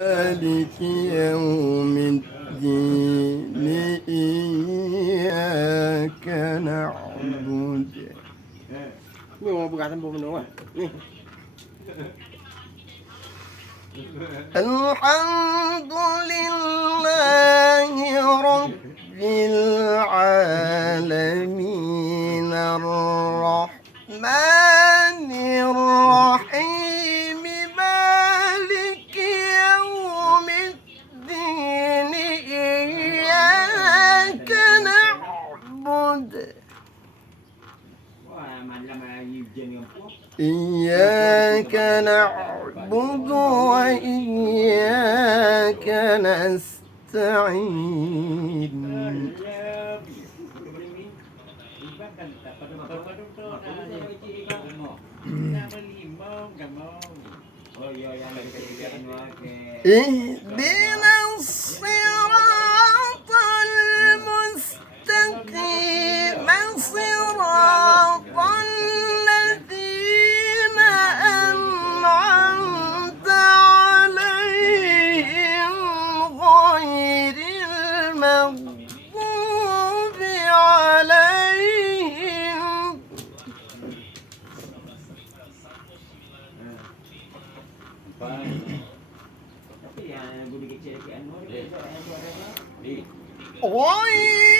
مالك يوم الدين إياك نعبد. Ni mau buka tempat menua. Ni. الحمد لله رب العالمين الرحمن الرحيم مالك يوم الدين إياك نعبد إياك نعبد وإياك نستعين. اهدنا الصراط المستقيم صراط الذين أنعمت عليهم غير المغضوب عليهم. غير